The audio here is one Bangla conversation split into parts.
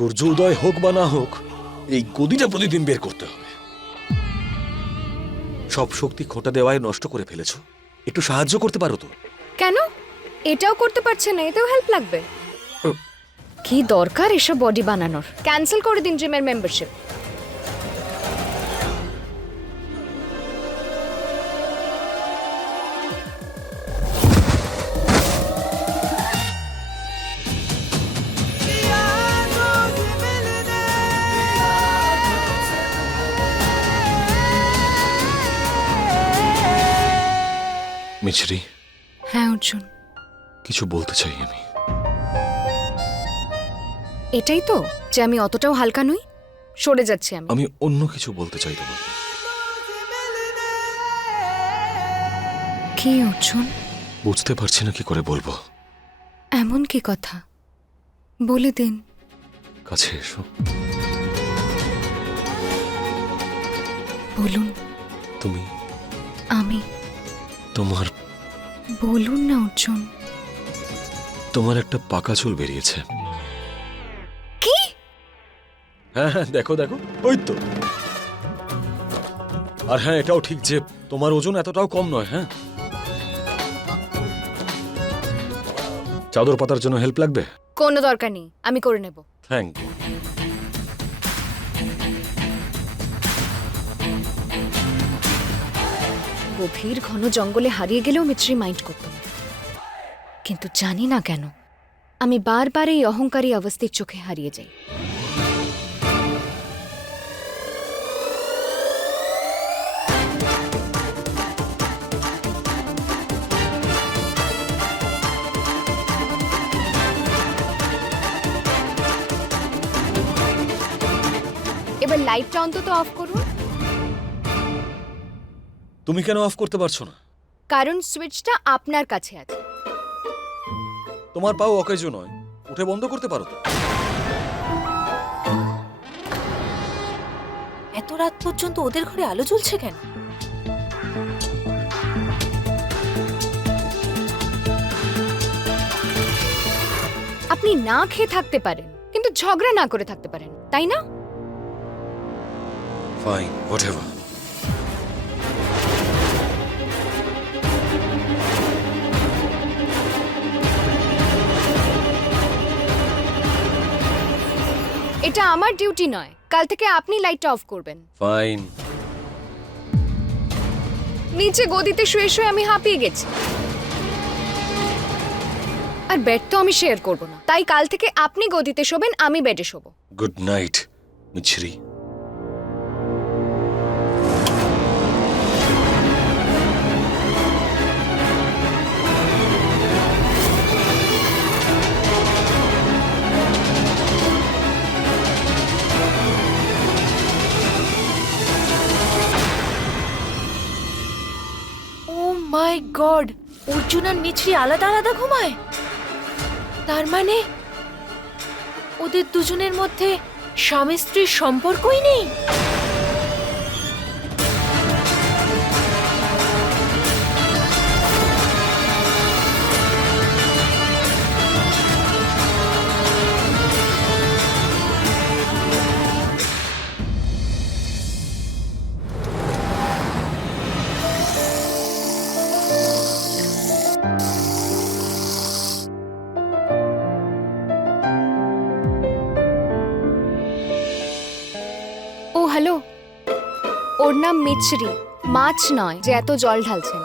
সূর্য উদয় হোক বা না হোক এই গদিটা প্রতিদিন বের করতে হবে। সব শক্তি খোঁটা দেওয়ায় নষ্ট করে ফেলেছ। একটু সাহায্য করতে পারো তো? কেন? এটাও করতে পারছে না এতেও হেল্প লাগবে। কি দরকার এসব বডি বানানোর? ক্যান্সেল করে দিন জিমের মেম্বারশিপ মিছরি। হ্যাঁ অর্জুন। কিছু বলতে চাই আমি। এটাই তো যে আমি অতটাও হালকা নই। সরে যাচ্ছি আমি। আমি অন্য কিছু বলতে চাই তোমাকে। কি অর্জুন? বুঝতে পারছি না কি করে বলব। এমন কি কথা? বলে দিন। কাছে এসো। বলুন। তুমি? আমি? তোমার বলুন না অর্জুন। তোমার একটা পাকা চুল বেরিয়েছে। কি? হ্যাঁ হ্যাঁ দেখো দেখো ওই তো। আর হ্যাঁ এটাও ঠিক যে তোমার ওজন এতটাও কম নয় হ্যাঁ? চাদর পাতার জন্য হেল্প লাগবে? কোনো দরকার নেই আমি করে নেব। থ্যাংক ইউ গভীর ঘন জঙ্গলে হারিয়ে গেলেও মিত্রি মাইন্ড করত। কিন্তু জানি না কেন, আমি বারবার এই অহংকারী অবস্থায় চোখে হারিয়ে যাই এবার লাইটটা অন্তত অফ করুন তুমি কেন অফ করতে পারছ না? কারণ সুইচটা আপনার কাছে আছে। তোমার পাও অকেজো নয় উঠে বন্ধ করতে পারো তো। এত রাত পর্যন্ত ওদের ঘরে আলো জ্বলছে কেন? আপনি না খেয়ে থাকতে পারেন কিন্তু ঝগড়া না করে থাকতে পারেন তাই না? ফাইন হোয়াট এটা আমার ডিউটি নয়। কাল থেকে আপনি লাইটটা অফ করবেন। ফাইন নিচে গদিতে শুয়ে শুয়ে আমি হাঁপিয়ে গেছি। আর বেড তো আমি শেয়ার করব না। তাই কাল থেকে আপনি গদিতে শোবেন আমি বেডে শোবো। গুড নাইট মিছরি। মাই গড, অর্জুন আর মিছরি আলাদা আলাদা ঘুমায়। তার মানে ওদের দুজনের মধ্যে স্বামী স্ত্রীর সম্পর্কই নেই? হ্যালো ওর নাম মিছরি। মাছ নয় যে এত জল ঢালছেন।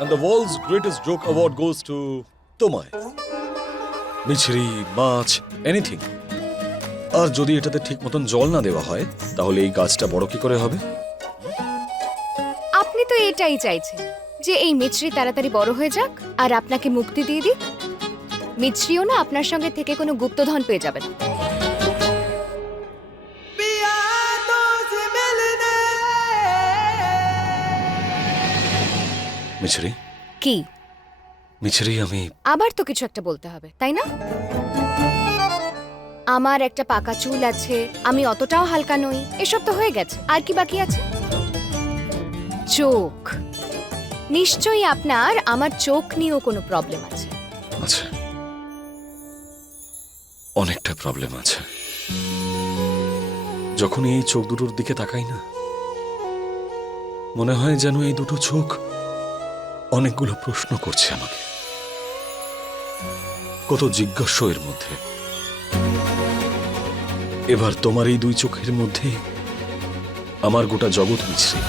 And the world's greatest joke award goes to তোমায়। মিছরি মাছ এনিথিং আর যদি এটাতে ঠিক মতন জল না দেওয়া হয় তাহলে এই গাছটা বড় কি করে হবে? আপনি তো এটাই চাইছেন যে এই মিছরি তাড়াতাড়ি বড় হয়ে যাক আর আপনাকে মুক্তি দিয়ে দিক। মিছরিও না আপনার সঙ্গে থেকে কোনো গুপ্তধন পেয়ে যাবে না। মিছরি? কি? মিছরি আমি আবার তো কিছু একটা বলতে হবে তাই না? আমার একটা পাকা চুল আছে আমি অতটাও হালকা নই এসব তো হয়ে গেছে আর কি বাকি আছে? চোখ। নিশ্চয়ই আপনার আমার চোখ নিয়েও কোনো প্রবলেম আছে। আছে। অনেকটা প্রবলেম আছে। যখন এই চোখ দুটোর দিকে তাকাই না মনে হয় যেন এই দুটো চোখ অনেকগুলো প্রশ্ন করছে আমাকে। কত জিজ্ঞাস্য এর মধ্যে। এবার তোমার এই দুই চোখের মধ্যে আমার গোটা জগৎ মিছরে।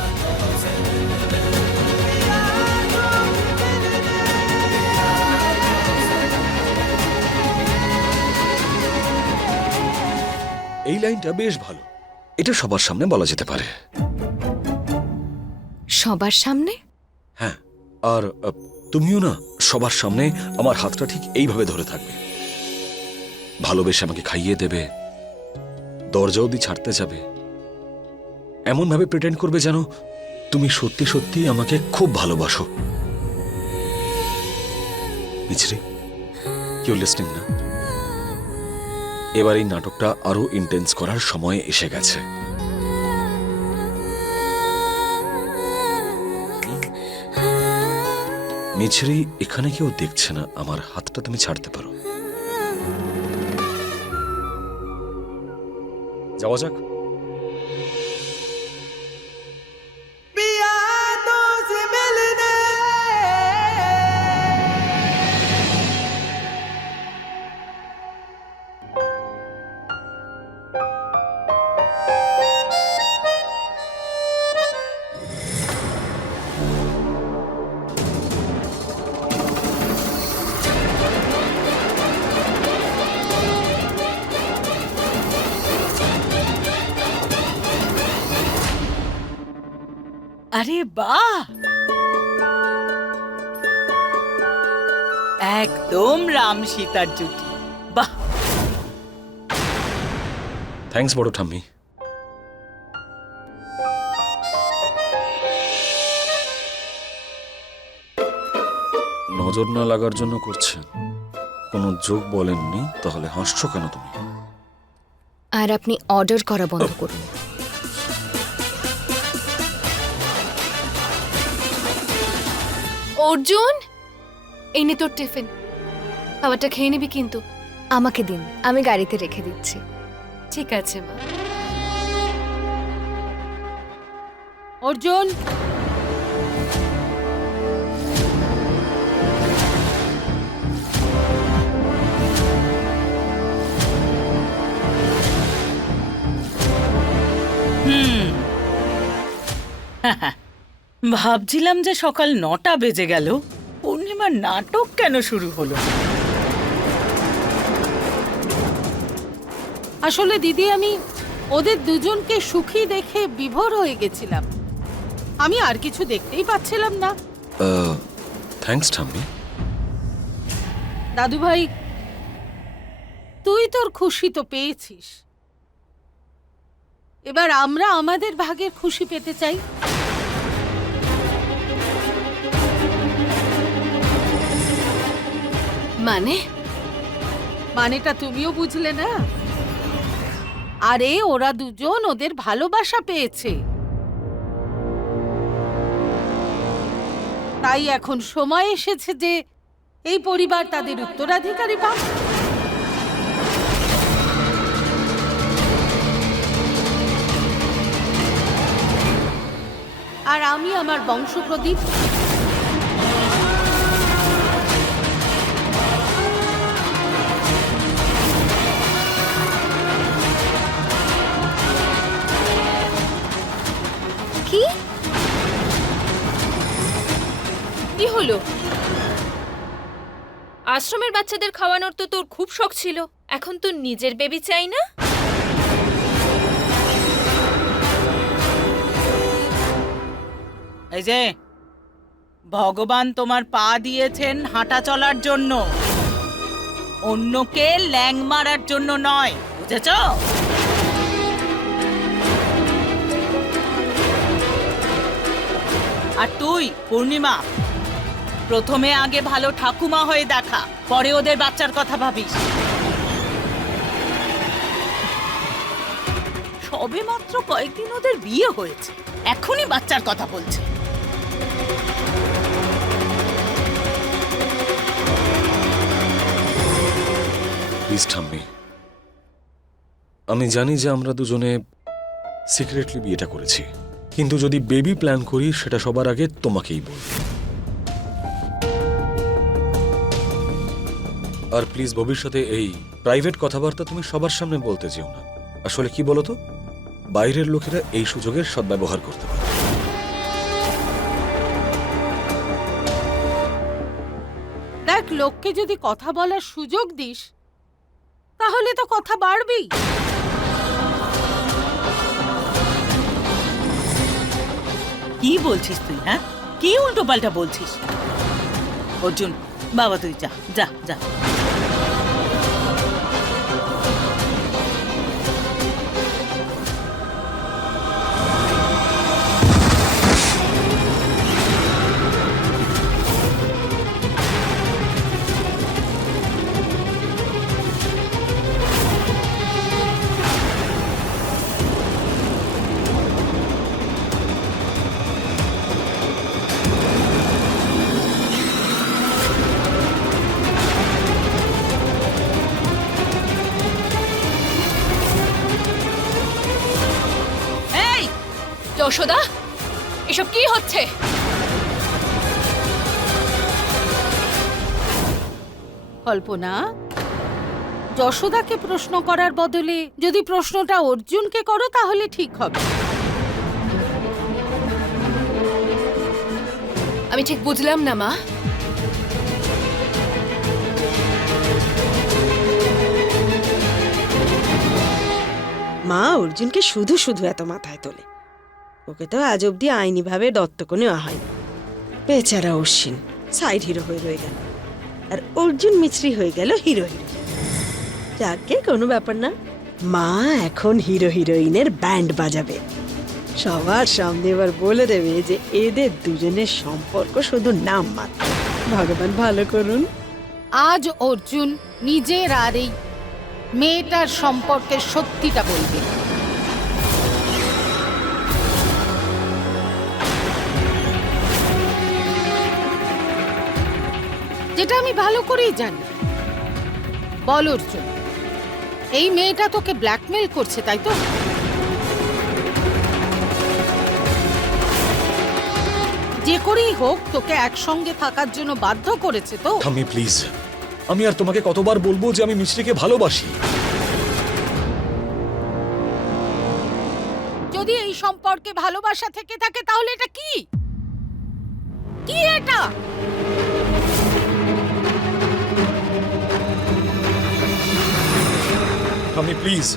এই লাইনটা বেশ ভালো। এটা সবার সামনে বলা যেতে পারে। সবার সামনে? হ্যাঁ। আর তুমিও না সবার সামনে আমার হাতটা ঠিক এইভাবে ধরে থাকবে। ভালোবেসে আমাকে খাইয়ে দেবে দরজা অবধি ছাড়তে যাবে। এমন ভাবে প্রিটেন্ড করবে যেন তুমি সত্যি সত্যি আমাকে খুব ভালোবাসো। কেউ না? এবার এই নাটকটা আরও ইন্টেন্স করার সময় এসে গেছে। মিছরি এখানে কেউ দেখছে না আমার হাতটা তুমি ছাড়তে পারো। যাওয়া যাক। আরে বাহ! একদম রাম সীতার জুটি। বাহ! থ্যাঙ্কস বড় ঠাম্মি। নজর না লাগার জন্য করছেন। কোনো যোগ বলেননি তাহলে হাসছো কেন তুমি? আর আপনি অর্ডার করা বন্ধ করুন। অর্জুন? এই নে তোর টিফিন। খাবারটা খেয়ে নিবি কিন্তু। আমাকে দিন আমি গাড়িতে রেখে দিচ্ছি। ঠিক আছে মা। অর্জুন! হুম। ভাবছিলাম যে সকাল নটা বেজে গেল। পূর্ণিমার নাটক কেন শুরু হলো? আসলে দিদি আমি ওদের দুজনকে সুখী দেখে বিভোর হয়ে গেছিলাম। আমি আর কিছু দেখতেই পাচ্ছিলাম না। থ্যাঙ্কস ঠাম্মি। দাদু ভাই তুই তোর খুশি তো পেয়েছিস। এবার আমরা আমাদের ভাগের খুশি পেতে চাই। মানে? মানেটা তুমিও বুঝলে না। আরে, ওরা দুজন ওদের ভালোবাসা পেয়েছে। তাই এখন সময় এসেছে যে এই পরিবার তাদের উত্তরাধিকারী পাক। আর আমি আমার বংশপ্রদীপ। কি আশ্রমের বাচ্চাদের খাওয়ানোর তো তোর খুব শখ ছিল। এখন তোর নিজের বেবি চাই না? এই যে, ভগবান তোমার পা দিয়েছেন হাঁটা চলার জন্য। অন্যকে ল্যাং মারার জন্য নয়, বুঝেছ? আর তুই, পূর্ণিমা প্রথমে আগে ভালো ঠাকুমা হয়ে দেখা, পরে ওদের বাচ্চার কথা ভাবিস। সবে মাত্র কয়েকদিন ওদের বিয়ে হয়েছে, এখনই বাচ্চার কথা বলছে। আমি জানি যে আমরা দুজনে সিক্রেটলি বিয়েটা করেছি, কিন্তু যদি বেবি প্ল্যান করি, সেটা সবার আগে তোমাকেই বলব। আর প্লিজ ভবিষ্যতে এই প্রাইভেট কথাবার্তা তুমি সবার সামনে বলতে যেও না। আসলে কি বলো তো বাইরের লোকেরা এই সুযোগের সদ্ব্যবহার করতে পারে। দেখ লোককে যদি কথা বলার সুযোগ দিস তাহলে তো কথা বাড়বেই। কি বলছিস তুই হ্যাঁ? কি উল্টো পাল্টা বলছিস? অর্জুন বাবা তুই যা যা যা। যশোদা এসব কি হচ্ছে? কল্পনা যশোদাকে প্রশ্ন করার বদলে যদি প্রশ্নটা অর্জুনকে করো তাহলে ঠিক হবে। আমি ঠিক বুঝলাম না মা। মা অর্জুনকে শুধু শুধু এত মাথায় তোলে। ওকে তো আজ অব্দি আইনিভাবে দত্তক নেওয়া হয়নি। বেচারা অশ্বিন সাইড হিরো হয়ে রয়ে গেল। আর অর্জুন মিছরি হয়ে গেল হিরো হিরো যাকে কোনো ব্যাপার না। মা এখন হিরো হিরোইনের ব্যান্ড বাজাবে। সবার সামনে এবার বলে দেবে যে এদের দুজনের সম্পর্ক শুধু নাম মাত্র। ভগবান ভালো করুন। আজ অর্জুন নিজের আর এই মেয়েটার সম্পর্কের সত্যিটা বলবে। যেটা আমি ভালো করেই জানি। বল অর্জুন। এই মেয়েটা তোকে ব্ল্যাকমেল করছে তাই তো? যে করেই হোক তোকে একসঙ্গে থাকার জন্য বাধ্য করেছে তো? থামি প্লিজ আমি আর তোমাকে কতবার বলব যে আমি মিছরিকে ভালোবাসি? যদি এই সম্পর্কে ভালোবাসা থেকে থাকে তাহলে এটা কি? কি এটা? থামি প্লিজ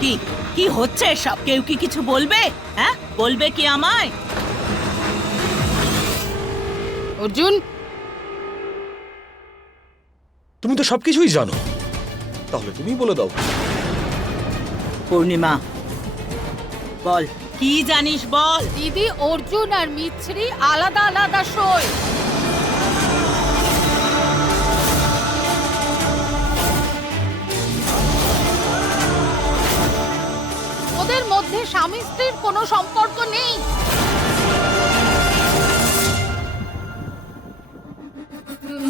কি কি হচ্ছে সব কেউ কি কিছু বলবে? হ্যাঁ? বলবে কি আমায়? অর্জুন? তুমি তো সবকিছুই জানো। তাহলে তুমি বলে দাও। পূর্ণিমা বল কি জানিস বল? দিদি অর্জুন আর মিছরি আলাদা আলাদা সই। স্বামী স্ত্রীর কোনো সম্পর্ক নেই।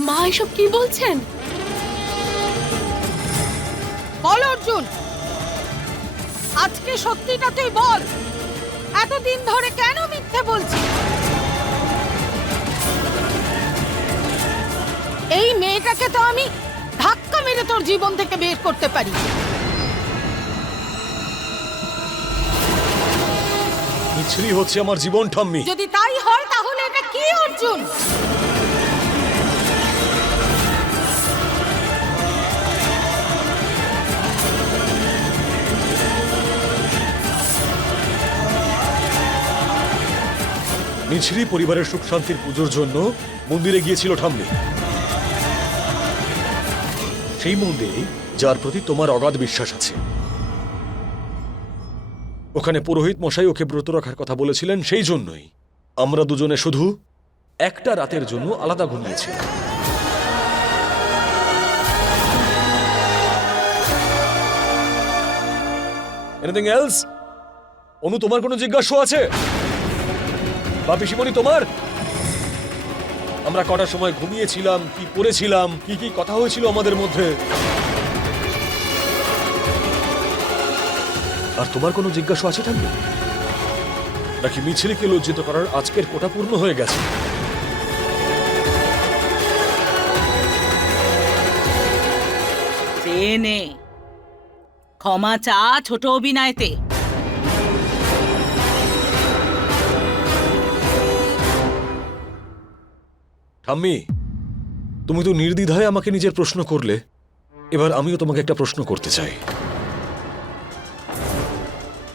মা এসব কি বলছেন? বল অর্জুন। আজকে সত্যিটা তুই বল। এতদিন ধরে কেন মিথ্যে বলছিস? এই মেয়েটাকে তো আমি ধাক্কা মেরে তোর জীবন থেকে বের করতে পারি। মিছরি হচ্ছে আমার জীবন ঠাম্মি। যদি তাই হয় তাহলে এটা কি অর্জুন? মিছরি পরিবারের সুখ শান্তির পুজোর জন্য মন্দিরে গিয়েছিল ঠাম্মি। সেই মন্দিরে যার প্রতি তোমার অগাধ বিশ্বাস আছে। ওখানে পুরোহিত মশাই ওকে ব্রত রাখার কথা বলেছিলেন, সেই জন্যই। আমরা দুজনে শুধু একটা রাতের জন্য আলাদা ঘুমিয়েছিলাম। এনিথিং অনু, তোমার কোনো জিজ্ঞাসা আছে? বা পিসিমণি, তোমার? আমরা কটার সময় ঘুমিয়েছিলাম, কি করেছিলাম, কি কি কথা হয়েছিল আমাদের মধ্যে? আর তোমার কোনো জিজ্ঞাসা আছে ঠাম্মি? নাকি মিছিলিকে লজ্জিত করার আজকের কোটা পূর্ণ হয়ে গেছে? নে ক্ষমা চা ছোট অভিনয়তে। ঠাম্মি তুমি তো নির্দ্বিধায় আমাকে নিজের প্রশ্ন করলে। এবার আমিও তোমাকে একটা প্রশ্ন করতে চাই।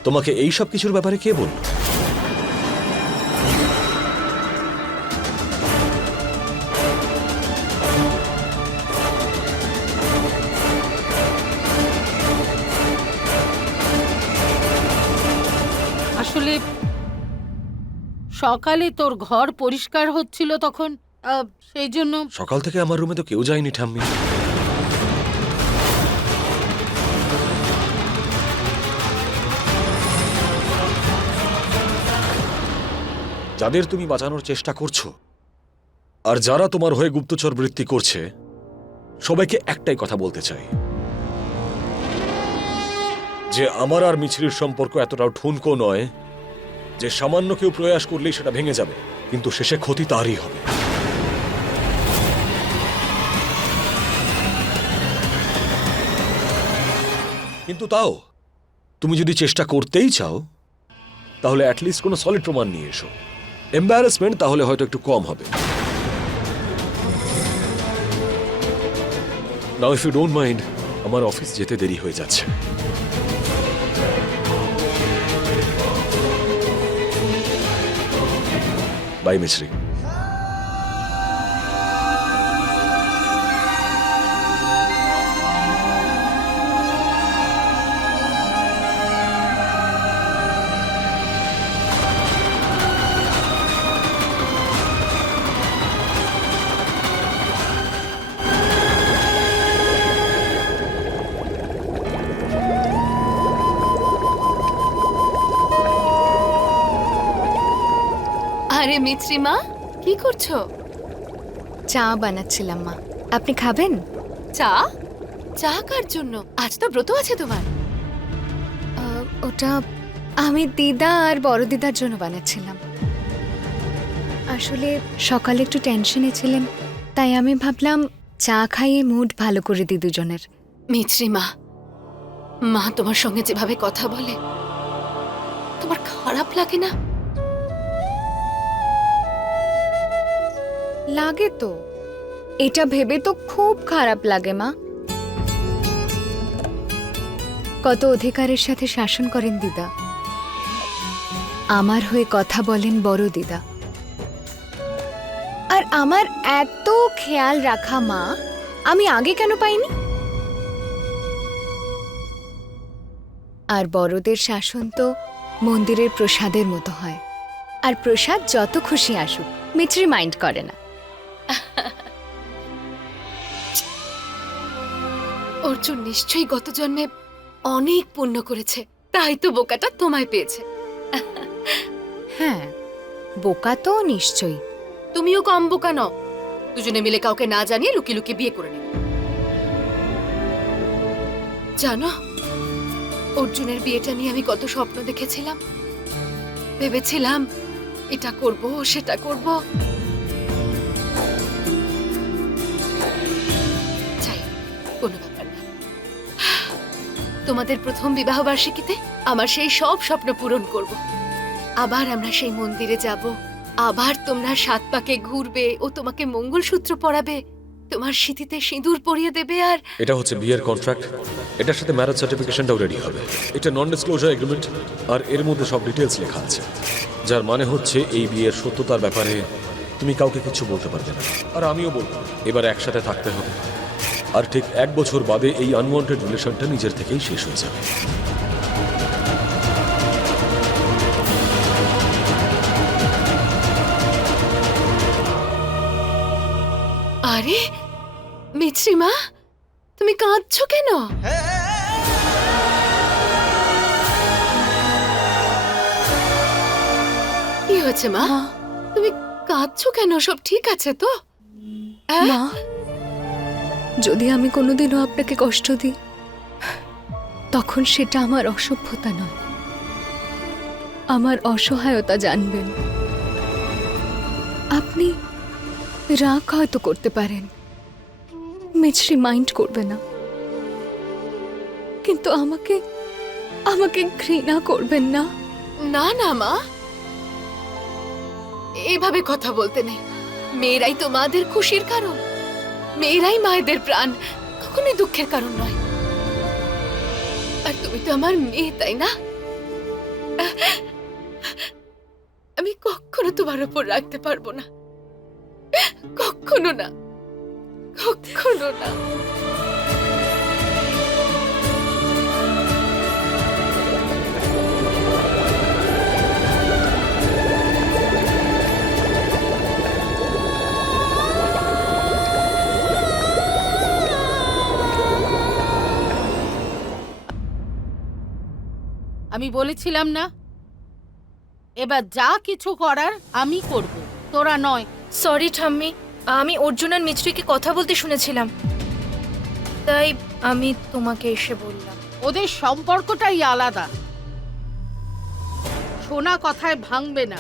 তোমাকে এই সব কিছুর ব্যাপারে কে বলল? আসলে সকালে তোর ঘর পরিষ্কার হচ্ছিল তখন আহ, সেই জন্য সকাল থেকে আমার রুমে তো কেউ যায়নি ঠাম্মি। যাদের তুমি বাঁচানোর চেষ্টা করছ, আর যারা তোমার হয়ে গুপ্তচর বৃত্তি করছে, সবাইকে একটাই কথা বলতে চাই। যে আমার আর মিছরির সম্পর্ক এতটাও ঠুনকো নয়, যে সামান্য কেউ প্রয়াস করলেই সেটা ভেঙে যাবে, কিন্তু শেষে ক্ষতি তারই হবে। কিন্তু তাও, তুমি যদি চেষ্টা করতেই চাও, তাহলে অ্যাটলিস্ট কোনো সলিড প্রমাণ নিয়ে এসো। এম্বারাসমেন্ট তাহলে হয়তো একটু কম হবে। Now if you don't mind আমার অফিস যেতে দেরি হয়ে যাচ্ছে। বাই মিশ্রি মিত্রিমা কি করছ? চা বানাচ্ছিলাম মা। আপনি খাবেন? চা? চা কার জন্য? আজ তো ব্রত আছে তোমার। ওটা আমি দিদা আর বড় দিদার জন্য বানাচ্ছিলাম। আসলে সকালে একটু টেনশনে ছিলেন তাই আমি ভাবলাম চা খাইয়ে মুড ভালো করে দিই দুজনের। মিত্রিমা মা তোমার সঙ্গে যেভাবে কথা বলে তোমার খারাপ লাগে না? লাগে তো। এটা ভেবে তো খুব খারাপ লাগে, মা। কত অধিকারের সাথে শাসন করেন দিদা। আমার হয়ে কথা বলেন বড় দিদা। আর আমার এত খেয়াল রাখা, মা, আমি আগে কেন পাইনি? আর বড়দের শাসন তো মন্দিরের প্রসাদের মতো হয়। আর প্রসাদ যত খুশি আসুক, মিত্রি মাইন্ড করে না। অর্জুন নিশ্চয়ই গত জন্মে অনেক পুণ্য করেছে। তাই তো বোকাটা তোমায় পেয়েছে। হ্যাঁ বোকা তো নিশ্চয়ই। তুমিও কম বোকা নও। দুজনে মিলে কাউকে না জানিয়ে লুকিয়ে লুকিয়ে বিয়ে করে নেবে জানো অর্জুনের বিয়েটা নিয়ে আমি কত স্বপ্ন দেখেছিলাম। ভেবেছিলাম এটা করব সেটা করব। তোমাদের প্রথম বিবাহ বার্ষিকীতে আমার সেই সব স্বপ্ন পূরণ করব। আবার আমরা সেই মন্দিরে যাব। আবার তোমরা সাত পাকে ঘুরবে ও তোমাকে মঙ্গলসূত্র পরাবে। তোমার স্মৃতিতে সিঁদুর পরিয়ে দেবে আর এটা হচ্ছে বিয়ের কন্ট্রাক্ট এটার সাথে ম্যারেজ সার্টিফিকেশনটাও রেডি হবে। এটা নন ডিসক্লোজার এগ্রিমেন্ট আর এর মধ্যে সব ডিটেলস লেখা আছে। যার মানে হচ্ছে এই বিয়ের সত্যতার ব্যাপারে তুমি কাউকে কিছু বলতে পারবে না। আর আমিও বলব। এবার একসাথে থাকতে হবে। আর ঠিক এক বছর বাদে এই আনওয়ান্টেড রিলেশনটা নিজের থেকেই শেষ হয়ে যাবে। আরে মিছরিমা তুমি কাঁদছো কেন? কি হয়েছে মা। তুমি কাঁদছো কেন? সব ঠিক আছে তো? হ্যাঁ? মা। যদি আমি কোনোদিনও আপনাকে কষ্ট দিই, তখন সেটা আমার অসভ্যতা নয়। আমার অসহায়তা জানবেন। আপনি রাগ হয়তো করতে পারেন, মিছরি মাইন্ড করবে না। কিন্তু আমাকে আমাকে ঘৃণা করবেন না? না না, মা। এভাবে কথা বলতে নেই। মেয়েরাই তো মাদের খুশির কারণ। মেয়েরাই মায়েদের প্রাণ। কখনোই দুঃখের কারণ নয়। আর তুমি তো আমার মেয়ে, তাই না? আমি কখনো তোমার উপর রাখতে পারব না। কখনো না। কখনো না। আমি বলেছিলাম না? এবার যা কিছু করার আমি করব। তোরা নয়। সরি ঠাম্মি। আমি অর্জুন আর মিছরিকে কথা বলতে শুনেছিলাম। তাই আমি তোমাকে এসে বললাম। ওদের সম্পর্কটাই আলাদা। শোনা কথায় ভাঙবে না।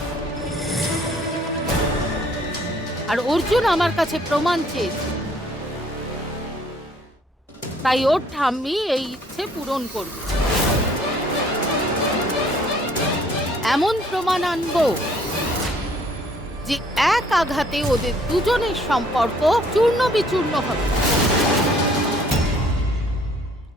আর অর্জুন আমার কাছে প্রমাণ চেয়েছে। তাই ওর ঠাম্মি এই ইচ্ছে পূরণ করবে। এমন প্রমাণ আনব যে এক আঘাতে ওদের দুজনের সম্পর্ক চূর্ণ বিচূর্ণ হবে।